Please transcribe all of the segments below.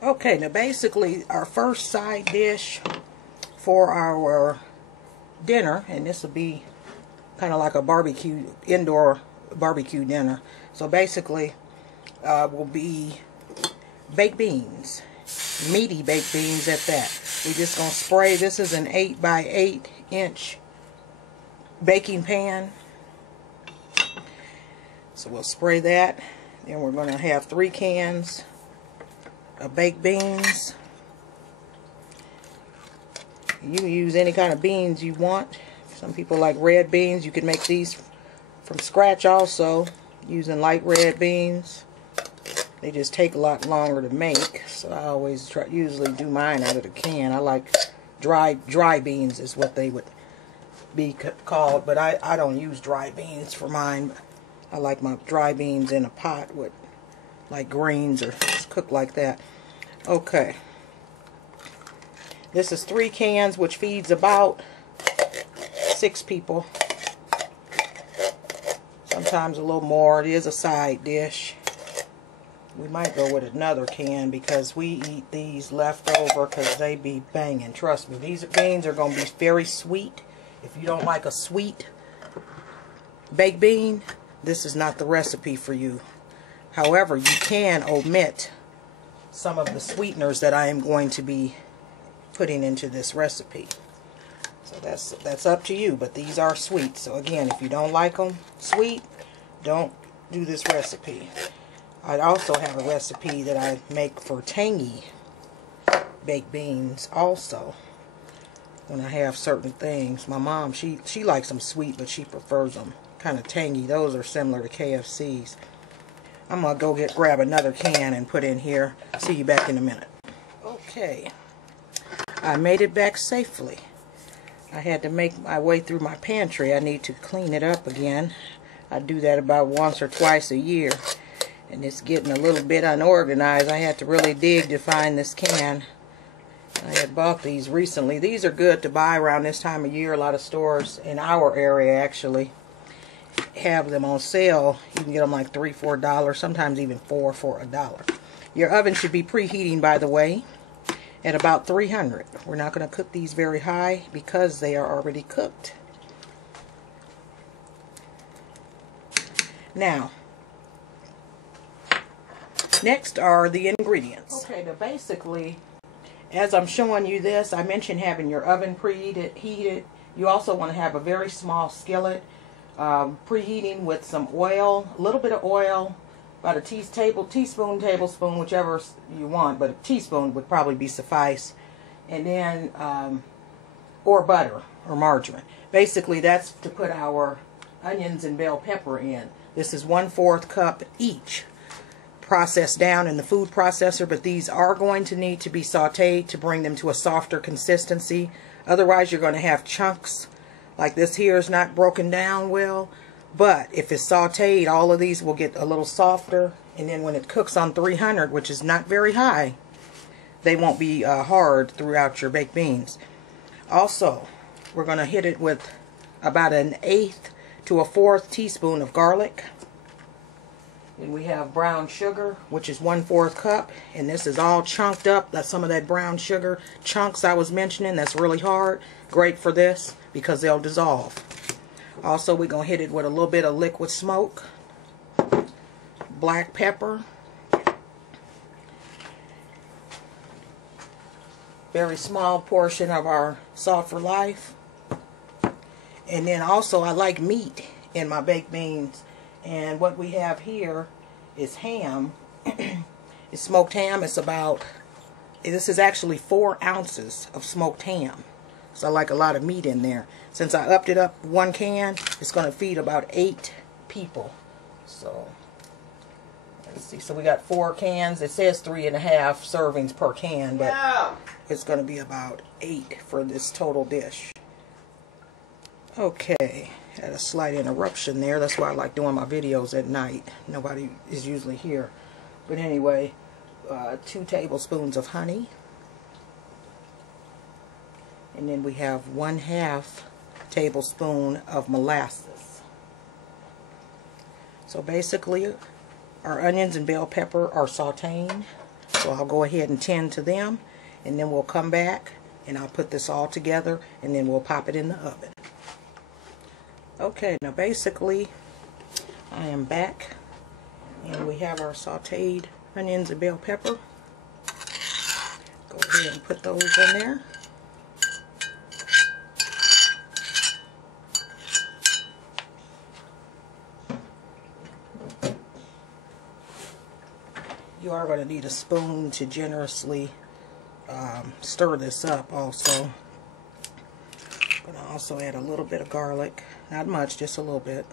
Okay, now basically our first side dish for our dinner, and this will be kind of like a barbecue, indoor barbecue dinner. So basically will be baked beans, meaty baked beans at that. We're just going to spray. This is an 8 by 8 inch baking pan. So we'll spray that. Then we're going to have 3 cans of baked beans. You can use any kind of beans you want. Some people like red beans. You can make these from scratch also using light red beans. They just take a lot longer to make, so I always usually do mine out of the can. I like dry beans is what they would be called, but I don't use dry beans for mine. I like my dry beans in a pot with like greens or cooked like that. Okay. This is 3 cans, which feeds about 6 people. Sometimes a little more. It is a side dish. We might go with another can because we eat these left over because they be banging. Trust me, these beans are going to be very sweet. If you don't like a sweet baked bean, this is not the recipe for you. However, you can omit some of the sweeteners that I am going to be putting into this recipe. So that's up to you, but these are sweet. So again, if you don't like them sweet, don't do this recipe. I also have a recipe that I make for tangy baked beans also. When I have certain things, my mom, she likes them sweet, but she prefers them kind of tangy. Those are similar to KFC's. I'm gonna go grab another can and put in here. See you back in a minute. Okay, I made it back safely. I had to make my way through my pantry. I need to clean it up again. I do that about once or twice a year, and it's getting a little bit unorganized. I had to really dig to find this can. I had bought these recently. These are good to buy around this time of year. A lot of stores in our area actually have them on sale. You can get them like $3, $4, sometimes even $4 for $1. Your oven should be preheating, by the way, at about 300. We're not going to cook these very high because they are already cooked. Now, next are the ingredients. Okay, now basically, as I'm showing you this, I mentioned having your oven preheated. You also want to have a very small skillet, preheating with some oil, a little bit of oil, about a teaspoon, tablespoon, whichever you want, but a teaspoon would probably be suffice. And then, or butter or margarine. Basically, that's to put our onions and bell pepper in. This is 1/4 cup each, processed down in the food processor, but these are going to need to be sauteed to bring them to a softer consistency. Otherwise, you're going to have chunks. Like this here is not broken down well, but if it's sauteed, all of these will get a little softer, and then when it cooks on 300, which is not very high, they won't be hard throughout your baked beans. Also, we're going to hit it with about 1/8 to 1/4 teaspoon of garlic. And we have brown sugar, which is 1/4 cup, and this is all chunked up. That's some of that brown sugar chunks I was mentioning. That's really hard. Great for this because they'll dissolve. Also, we're going to hit it with a little bit of liquid smoke, black pepper, very small portion of our Salt for Life, and then also I like meat in my baked beans. And what we have here is ham. It's smoked ham. It's about, this is actually 4 ounces of smoked ham. So I like a lot of meat in there. Since I upped it up 1 can, it's going to feed about 8 people. So, let's see. So we got 4 cans. It says 3.5 servings per can, but it's going to be about 8 for this total dish. Okay. Had a slight interruption there. That's why I like doing my videos at night. Nobody is usually here. But anyway, 2 tablespoons of honey. And then we have 1/2 tablespoon of molasses. So basically, our onions and bell pepper are sauteing. So I'll go ahead and tend to them, and then we'll come back and I'll put this all together, and then we'll pop it in the oven. Okay, now basically I am back, and we have our sauteed onions and bell pepper. Go ahead and put those in there. You are going to need a spoon to generously stir this up also. I'm going to also add a little bit of garlic. Not much, just a little bit.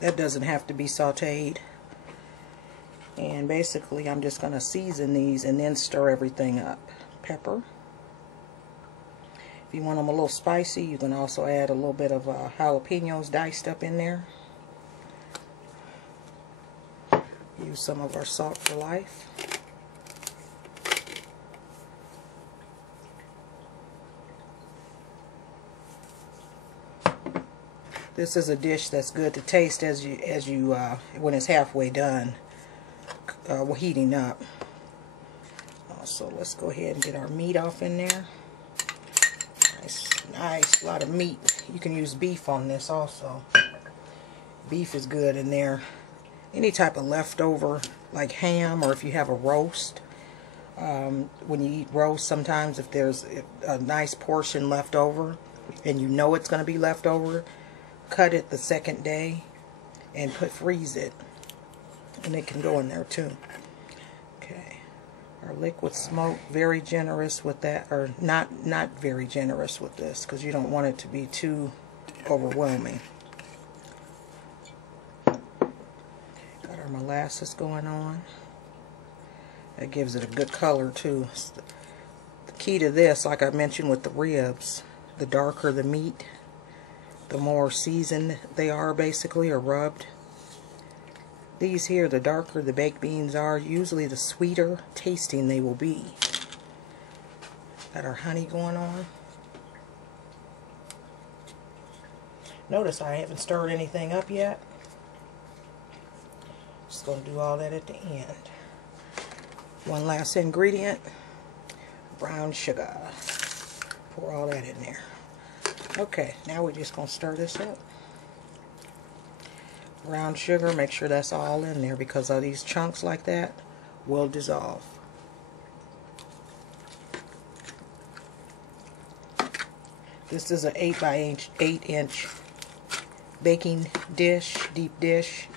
That doesn't have to be sauteed. And basically I'm just going to season these and then stir everything up. Pepper. If you want them a little spicy, you can also add a little bit of jalapenos diced up in there. Use some of our salt for life. This is a dish that's good to taste as you when it's halfway done, heating up. So let's go ahead and get our meat off in there. Nice, a lot of meat. You can use beef on this also. Beef is good in there. Any type of leftover, like ham, or if you have a roast. When you eat roast, sometimes if there's a nice portion left over, and you know it's going to be left over, cut it the second day and freeze it, and it can go in there too. Okay, our liquid smoke, very generous with that, or not very generous with this, because you don't want it to be too overwhelming. Got our molasses going on. That gives it a good color too. The key to this, like I mentioned with the ribs, the darker the meat, the more seasoned they are, basically, or rubbed. These here, the darker the baked beans are, usually the sweeter tasting they will be. Got our honey going on. Notice I haven't stirred anything up yet. Just going to do all that at the end. One last ingredient, brown sugar. Pour all that in there. Okay, now we're just going to stir this up. Brown sugar, make sure that's all in there, because of these chunks like that will dissolve. This is an 8 by 8 inch baking dish, deep dish.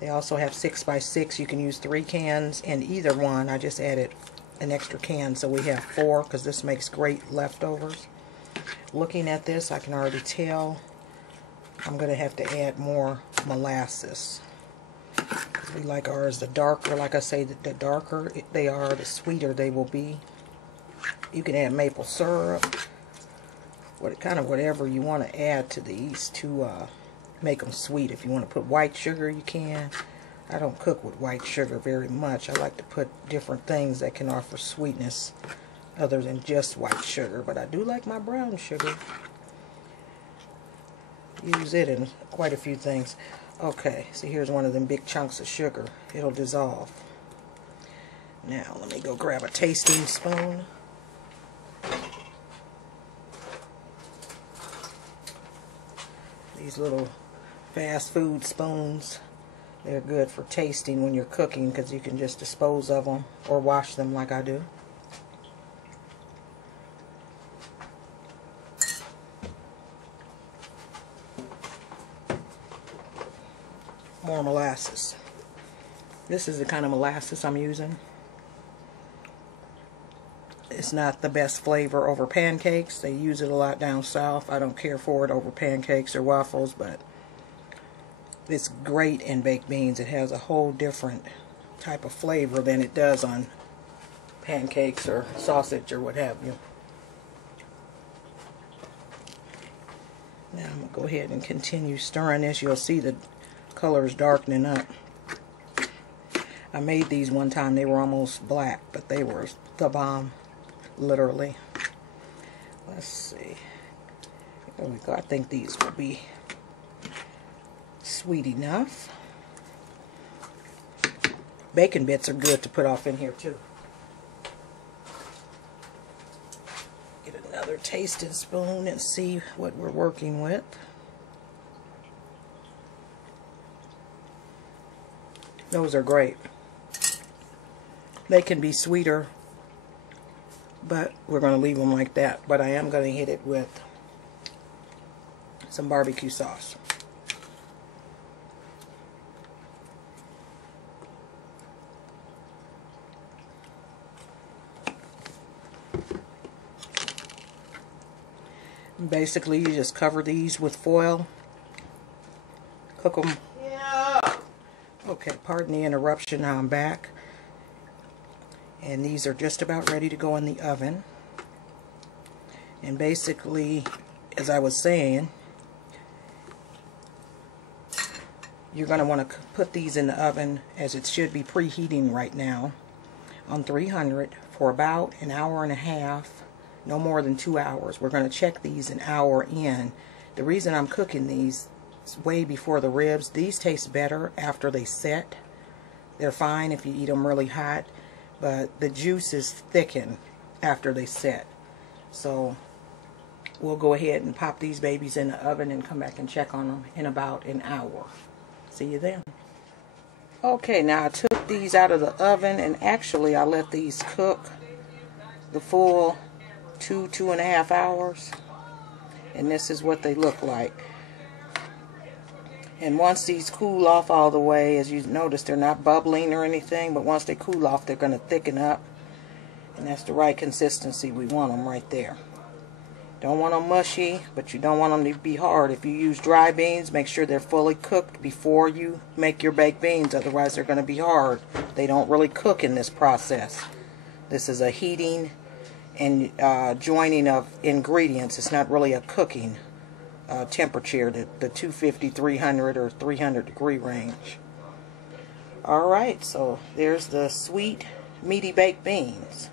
They also have 6 by 6. You can use 3 cans in either one. I just added an extra can, so we have 4, because this makes great leftovers. Looking at this, I can already tell I'm going to have to add more molasses. We like ours the darker. Like I say, the darker they are, the sweeter they will be. You can add maple syrup, kind of whatever you want to add to these to make them sweet. If you want to put white sugar, you can. I don't cook with white sugar very much. I like to put different things that can offer sweetness other than just white sugar, but I do like my brown sugar. Use it in quite a few things. Okay, so here's one of them big chunks of sugar. It'll dissolve. Now let me go grab a tasting spoon. These little fast food spoons, they're good for tasting when you're cooking, because you can just dispose of them or wash them like I do. More molasses. This is the kind of molasses I'm using. It's not the best flavor over pancakes. They use it a lot down south. I don't care for it over pancakes or waffles, but it's great in baked beans. It has a whole different type of flavor than it does on pancakes or sausage or what have you. Now I'm going to go ahead and continue stirring this. You'll see the color is darkening up. I made these one time. They were almost black, but they were the bomb, literally. Let's see. There we go. I think these will be sweet enough. bacon bits are good to put off in here too. Get another tasting spoon and see what we're working with. Those are great. They can be sweeter, but we're going to leave them like that. But I am going to hit it with some barbecue sauce. Basically, you just cover these with foil. Cook them. Yeah. Okay, pardon the interruption. Now I'm back. And these are just about ready to go in the oven. And basically, as I was saying, you're going to want to put these in the oven, as it should be preheating right now, on 300 for about an hour and a half, no more than 2 hours. We're going to check these an hour in. The reason I'm cooking these way before the ribs, these taste better after they set. They're fine if you eat them really hot, but the juices thicken after they set. So we'll go ahead and pop these babies in the oven and come back and check on them in about an hour. See you then. Okay, now I took these out of the oven, and actually I let these cook the full 2.5 hours, and this is what they look like. And once these cool off all the way, as you notice, they're not bubbling or anything, but once they cool off, they're going to thicken up, and that's the right consistency. We want them right there. Don't want them mushy, but you don't want them to be hard. If you use dry beans, make sure they're fully cooked before you make your baked beans, otherwise they're going to be hard. They don't really cook in this process. This is a heating and joining of ingredients. It's not really a cooking temperature, the 250, 300, or 300 degree range. Alright, so there's the sweet, meaty baked beans.